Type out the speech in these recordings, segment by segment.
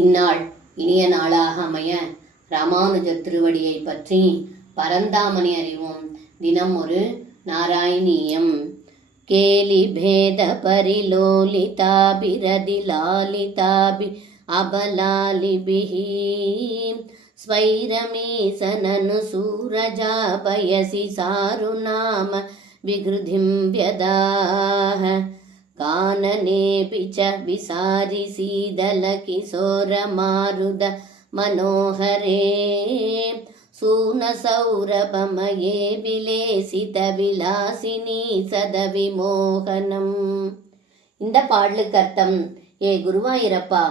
இந்நாள் இனிய நாளாக அமைய ராமானுஜர் திருவடியை பற்றி பரந்தாமனை அறிவோம். தினம் ஒரு நாராயணீயம். கேலி பேத பரிலோலிதாபிரதி லாலிதாபி அபலாலிபிஹி ஸ்வைரமீசனனு சூரஜாபயசி சாருநாம விக்ருதிம் व्यदाः काननेऽपि च विसारि शीतलकिशोरमारुद मनोहरे सूनसौरभमये विलेसितविलासिनी सदविमोहनम्. இந்த பாடலுக்கு அர்த்தம்: ஏ குருவாயிரப்பா,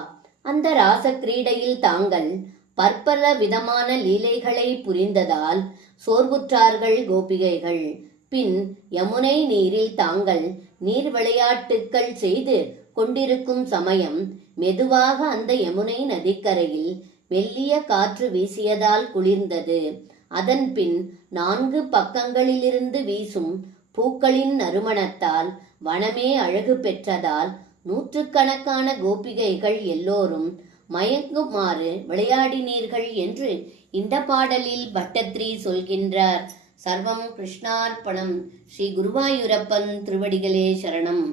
அந்த ராச கிரீடையில் தாங்கள் பற்பல விதமான லீலைகளை புரிந்ததால் சோர்வுற்றார்கள் கோபிகைகள். பின் யமுனை நீரில் தாங்கள் நீர் விளையாட்டுக்கள் செய்து கொண்டிருக்கும் சமயம் மெதுவாக அந்த யமுனை நதிக்கரையில் மெல்லிய காற்று வீசியதால் குளிர்ந்தது. அதன் பின் 4 பக்கங்களிலிருந்து வீசும் பூக்களின் நறுமணத்தால் வனமே அழகு பெற்றதால் நூற்றுக்கணக்கான கோபிகைகள் எல்லோரும் மயங்குமாறு விளையாடினீர்கள் என்று இந்த பாடலில் பட்டத்ரி சொல்கின்றார். சர்வம் கிருஷ்ணார்ப்பணம். ஸ்ரீ குருவாயூரப்பன் திருவடிகளே சரணம்.